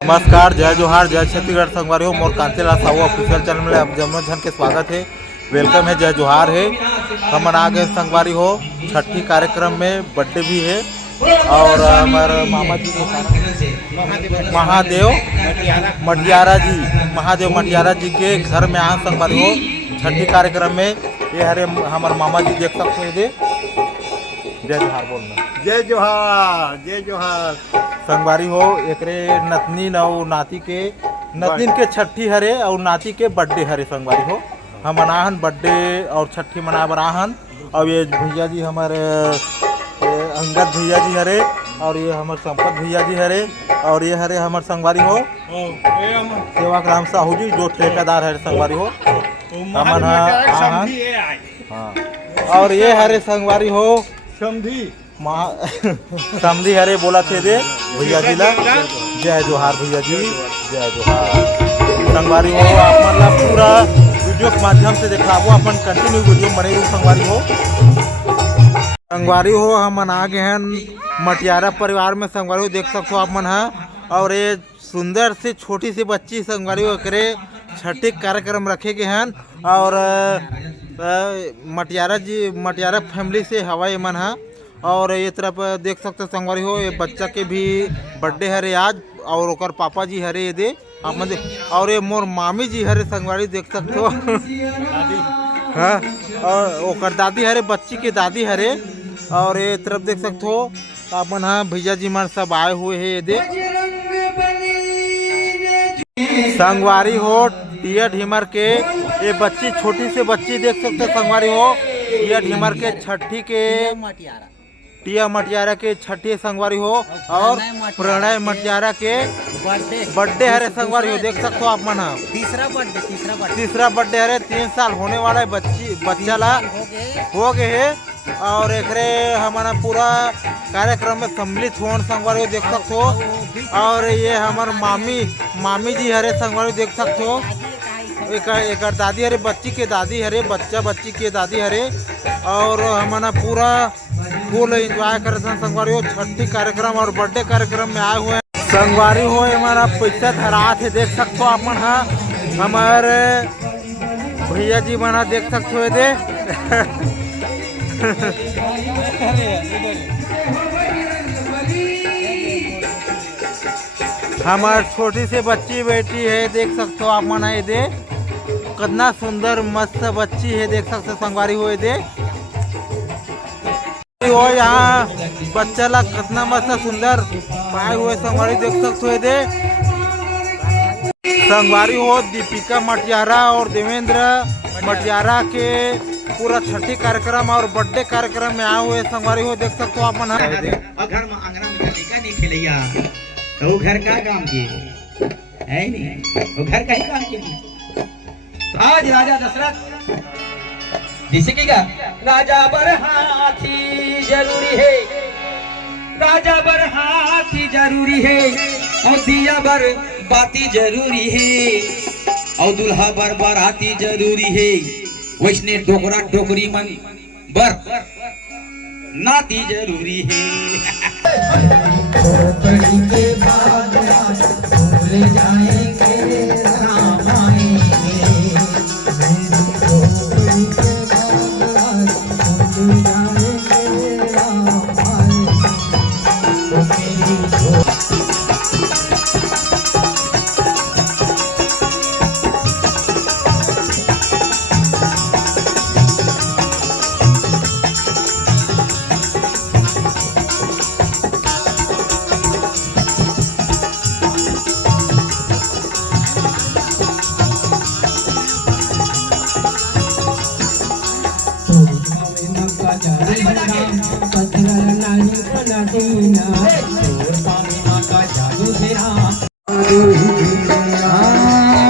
नमस्कार, जय जोहार, जय छत्तीसगढ़ संगवारी हो। मोर कांतिलाल साहू ऑफिशियल चैनल में आप जमनो जन के स्वागत है, वेलकम है, जय जोहार है। हम आ गए संगवारी हो, छठी कार्यक्रम में बर्थडे भी है और हमारे मामा जी महादेव मटियारा जी के घर में आ संगवारी हो छठी कार्यक्रम में। ये हरे हमारे मामा जी देख सकते हो। जय जोहार बोलना। जय जोहार, जय जोहार। संगवारी हो एकरे नतनी और नाती के नतनीन के छठी हरे और नाती के बर्थडे हरे संगवारी हो। हम मनाहन बर्थडे और छठी मना बराहन। और ये भैया जी हमारे अंगद भैया जी हरे और ये हमारे संपत भैया जी हरे और ये हरे हमारे संगवारी हो सेवाग्राम साहू जी जो ठेकेदार है संगवारी हो। हमन हाँ और ये हरे संगवारी हो समझी समझी हरे बोला थे दे भैया जी ला। जय जोहार भैया जी, जय जोहार। संगवारी हो आप मतलब पूरा वीडियो के माध्यम से दिखाबो, अपन कंटिन्यू वीडियो बने रहो संगवारी हो। संगवारी हो हम आ गए हैं मटियारा परिवार में संगवारी हो, देख सकते हो आप मन है। और ये सुंदर से छोटी सी बच्ची संगवारी हो करे छठी कार्यक्रम रखे गए हैं। और मटियारा फैमिली से हवाई मन है। और ये तरफ देख सकते संगवारी हो ये बच्चा के भी बर्थडे हरे आज और ओकर पापा जी हरे ये दे आप मन। और ये मोर मामी जी हरे संगवारी देख सकते हो हाँ। और ओकर दादी हरे बच्ची के दादी हरे। और ये तरफ देख सकते हो आप मन हाँ भैया जी मन सब आए हुए हैं ये दे संगवारी हो। टिया ढीमर के ये बच्ची छोटी से बच्ची देख सकते संगवारी हो। टिया ढीमर के छठी के टिया मटियारा के छठी संगवारी हो और प्रणय मटियारा के बर्थडे हरे संगवारी हो देख सकते हो आप मन। तीसरा बर्थडे हरे 3 साल होने वाला है बच्चा ला हो गए है। और एकरे हमारा पूरा कार्यक्रम में सम्मिलित होने संगवारी हो देख सकते हो। और ये हमारे मामी जी हरे संगवारी देख सकते हो। एक दादी हरे बच्ची के दादी हरे बच्ची के दादी हरे। और हमारा पूरा फुल एंजॉय करते हैं संगवारी हो छठी कार्यक्रम और बर्थडे कार्यक्रम में आए हुए हैं संगवारी हो। हमारा पैसा धरात है देख सकते हो आप मन हाँ। हमारे भैया जी बना देख सकते हो दे हमार छोटी सी बच्ची बेटी है देख सकते हो आप मन है दे कितना सुंदर मस्त बच्ची है देख सकते संगवारी हो दे हो। यहाँ बच्चा ला कितना मस्त सुंदर पाए हुए संगवारी देख सकते हो दे संगवारी हो। दीपिका मटियारा और देवेंद्र मटियारा के पूरा छठी कार्यक्रम और बर्थडे कार्यक्रम में आए हुए संगवारी हो देख सकते हो आप मन। घर में अंगना में लड़का नहीं खेलैया तो वो घर का काम किए है नहीं, वो घर का ही काम किए। तो आज राजा दशरथ जिसे कहेगा राजा बर हाथी जरूरी है, राजा बर हाथी जरूरी है और दिया बर बाती जरूरी है और दुल्हा बर बाराती जरूरी है। वैसने डोकरा डोकरी मन बर नाती जरूरी है।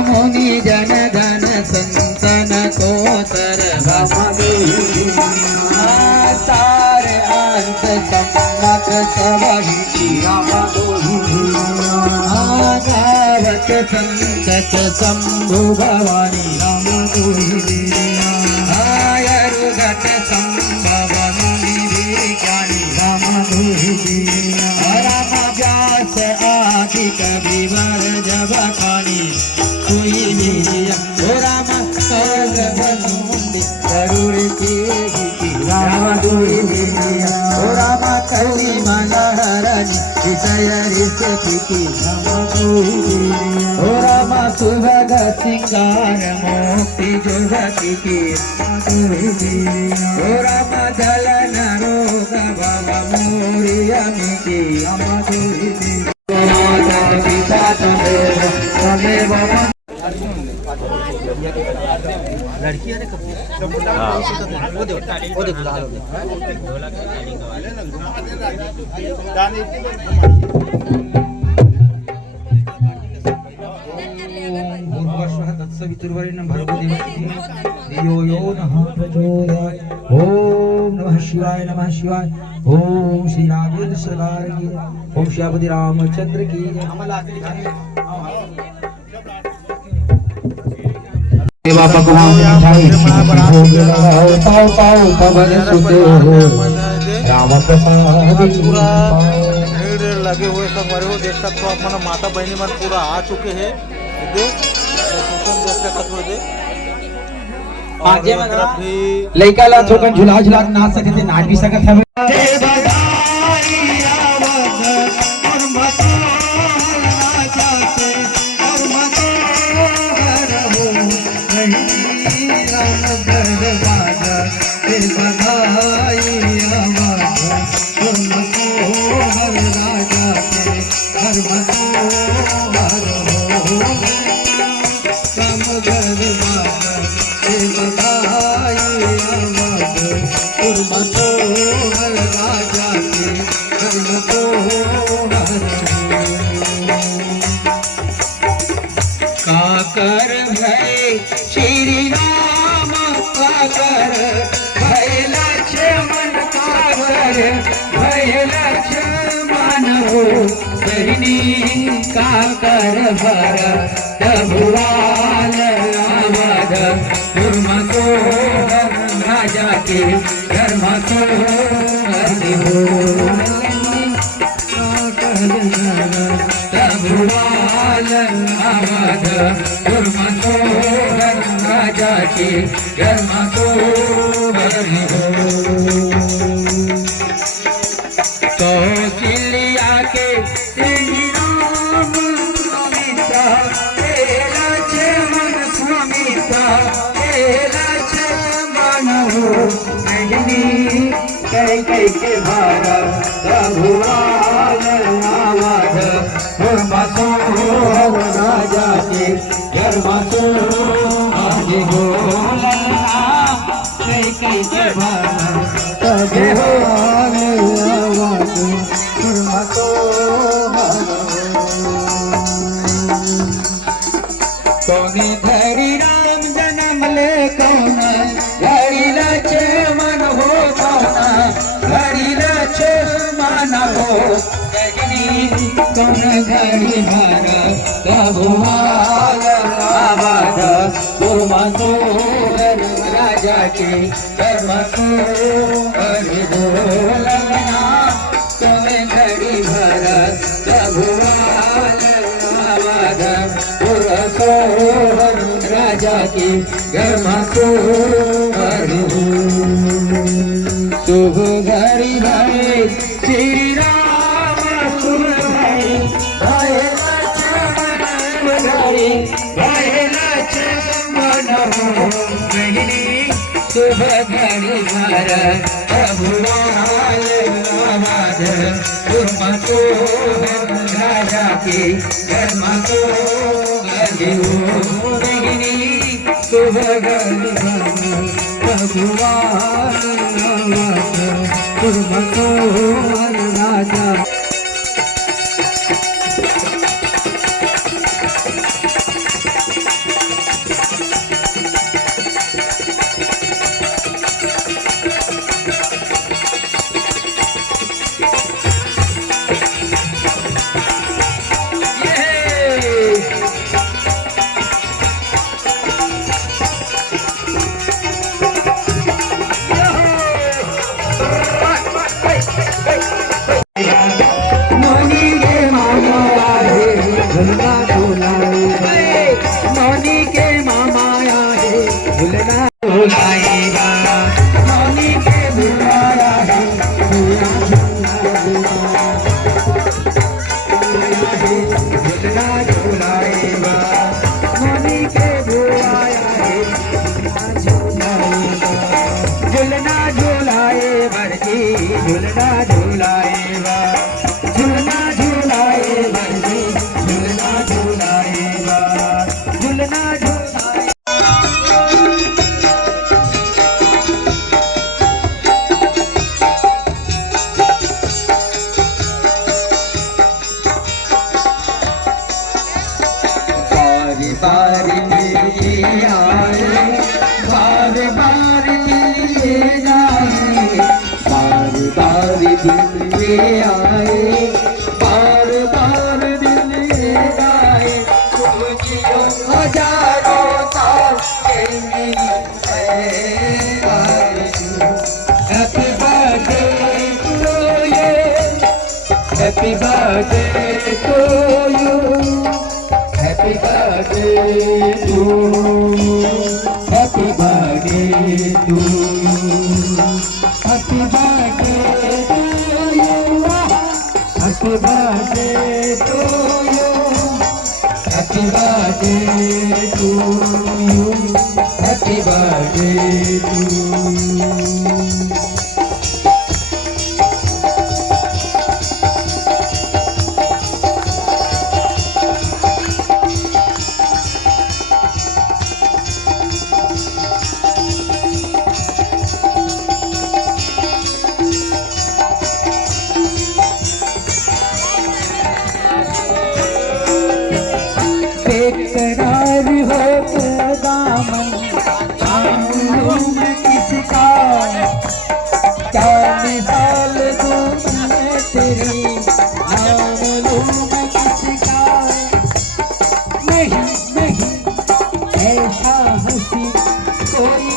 मुनि जन गण संतन को तार अंत सम्मत गावत संतत शंभु भवानी आयरुगत संभव मुनि ज्ञानी राम व्यास आदि कवि सिंगार जब खानी कोई मेरिया ओ राम सर्वमुंडी जरूर की राम दूरी मेरिया ओ राम कली मनहरणी विजय रिसकी राम दूरी मेरिया ओ राम सुभग सिंगार मोक्ति जोगति की ओ राम दलन रोग भव मोरिया मिकी राम दूरी मेरिया पिता तमेव तमेव लड़की है वो देखो ओम नमः शिवाय नमः शिवाय ओम श्री राजेंद्र सरकार की ओम श्यामति रामचंद्र की भगवान राम प्रसाद लगे हुए संगवारी हो देख सकते हो आप मन माता बहनी मन पूरा आ चुके हैं लड़का ला थोकन झुला झुला नाच सके थे नाच भी सकत हवे काकर भय श्री राम काकर भय लक्ष्मण काकर भय लक्ष्मण हो बहिनी काकर भर भुवाल आवद दुर्मतो राजा के धर्म को हो भुवाल आवद दुर्मतो राजा के धर्म को कौशल्या के श्री राम स्वामिता लक्ष्मण स्वामिता लक्ष्मण हो कई कई के भारा भुवाल आवद दुर्मतो राजा के धर्म को आगे हो कई कई के भारा कौन धरी राम जन्म ले कौन धरी लक्ष्मण हो कौन धरी लक्ष्मण हो कौन धरी भारत भुवाल आवद दुर्मतो राजा के धर्म को हरि बोलना कौन धरी भारत भुवाल आवद दुर्मतो राजा के धर्म को हरि शुभ घड़ी भय श्री राम शुभ घड़ी भय लक्ष्मण घड़ी भय लक्ष्मण हो बहिनी शुभ घड़ी भरत भुवाल आवद दुर्मतो राजा के धर्म को हरि बहिनी शुभ घड़ी भरत भुवाल आवद दुर्मतो राजा Yeah. झूलाएगा, मौनी के मामा आए झूलना झूलाएगा, मौनी के मामा आए झूलना झूलाएगा, मौनी के बुआ आए झूलना झूलाए भरजी झूलना झूलाएगा, झूलना झूलाए भरजी झूलना झूलाएगा, झूलना झूलाए। बारी बारी मिलिए आए, बारी बारी मिलिए जाए, बारी बारी मिलिए आए, बारी बारी मिलिए जाए, तुम जियो हजारों साल के लिए। Happy birthday to you, happy birthday to you, Happy birthday to you, happy birthday to you, happy birthday to you, happy birthday to you, happy birthday to you, happy birthday to you. बेकरार हो दामन आंगनों में किसका, क्या मिसाल दूं मैं तेरी आंगनों में किसका, नहीं नहीं ऐसा हंसी कोई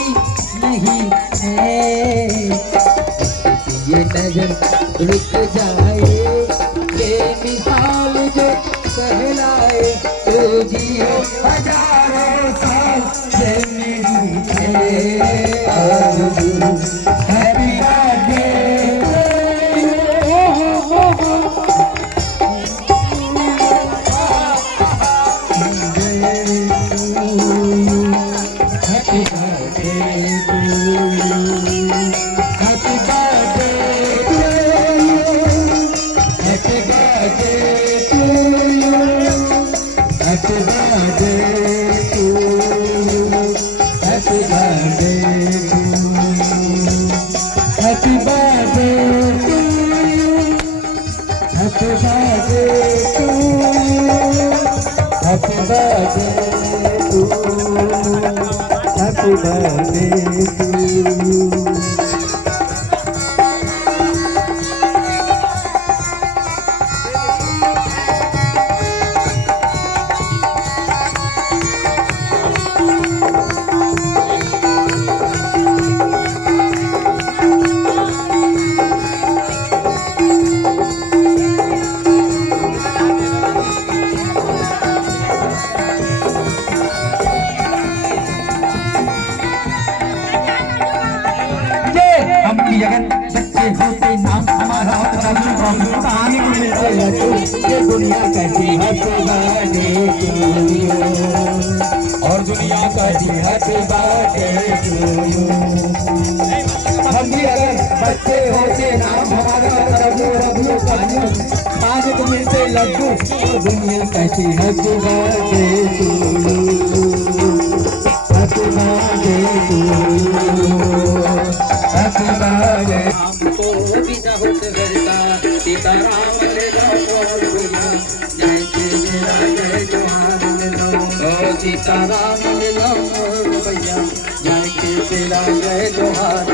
नहीं है, ये नजर रुक जाए बेमिसाल जो कहलाए, तो जियो हजारों साल से मेरी है आरज़ू। Happy birthday happy birthday to you, happy birthday to you, happy birthday to you, happy birthday to you, happy birthday to you, happy birthday to you, happy birthday to you, happy birthday to you, happy birthday to you. हमकी जगत सच्चे होते नाम हमारा पानी को मिलते लड्डू, ये दुनिया कहती हैप्पी बर्थडे टू यू, और दुनिया कहती हैप्पी बर्थडे टू यू। हम भी अगर बच्चे होते नाम हमारा रघु रघु पानी पानी को मिलते लड्डू, और दुनिया कहती happy birthday to you, happy birthday to you, happy birthday. हमको पिता होते करता सीताराम ले लो बोलिया, जय श्री राम जय जोहार ले लो, ओ सीताराम ले लो भैया, जय श्री राम जय जोहार।